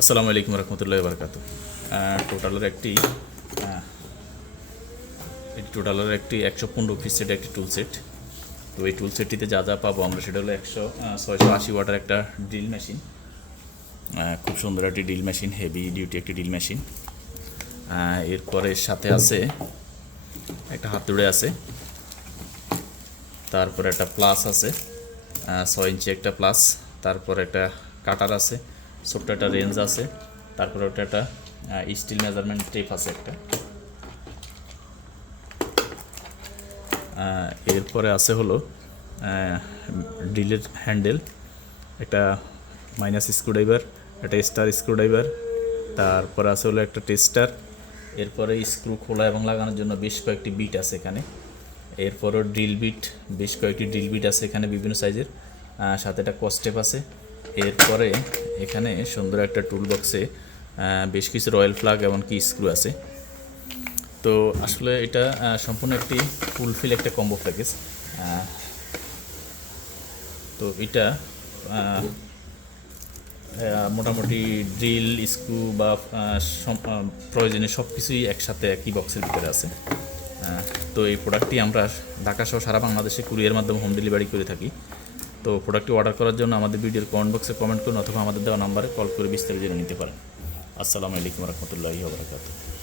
আসসালামু আলাইকুম রহমতুল্লাহ বারকাত। টোটালের একটি এটি টোটালের একটি 115 পিস সেট একটি টুল সেট। তো এই টুল সেটটিতে যা যা পাবো আমরা সেটা হলো 680 ওয়াটের একটা ড্রিল মেশিন, খুব সুন্দর একটি ড্রিল মেশিন, হেভি ডিউটি একটি ড্রিল মেশিন। এরপরে সাথে আছে একটা হাতুড়ে আছে, তারপরে একটা প্লাস আছে, 6 ইঞ্চি একটা প্লাস, তারপর একটা কাটার আছে, ছোট্ট একটা রেঞ্জ আছে, তারপরে ওটা একটা স্টিল মেজারমেন্ট টেপ আছে একটা। এরপরে আছে হলো ড্রিলের হ্যান্ডেল, একটা মাইনাস স্ক্রুড্রাইভার, একটা স্টার স্ক্রুড্রাইভার, তারপরে আছে হলো একটা টেস্টার। এরপরে স্ক্রু খোলা এবং লাগানোর জন্য বেশ কয়েকটি বিট আছে এখানে। এরপরও ড্রিল বিট, বেশ কয়েকটি ড্রিল বিট আছে এখানে বিভিন্ন সাইজের, সাথে একটা কস্টেপ আছে। এরপরে এখানে সুন্দর একটা টুল বক্সে বেশ কিছু রয়্যাল ফ্লাগ এমনকি স্ক্রু আছে। তো আসলে এটা সম্পূর্ণ একটি ফুলফিল একটা কম্বো প্যাকেজ। তো এটা মোটামুটি ড্রিল, স্ক্রু বা প্রয়োজনীয় সব কিছুই একসাথে একই বক্সের ভিতরে আছে। তো এই প্রোডাক্টটি আমরা ঢাকা সহ সারা বাংলাদেশে কুরিয়ার মাধ্যমে হোম ডেলিভারি করে থাকি। তো প্রোডাক্টটি অর্ডার করার জন্য আমাদের ভিডিওর কমেন্ট বক্সে কমেন্ট করুন অথবা আমাদের দেওয়া নাম্বারে কল করে বিস্তারিত জেনে নিতে পারেন। আসসালামু আলাইকুম রহমতুল্লাহি ওয়া বারাকাতুহু।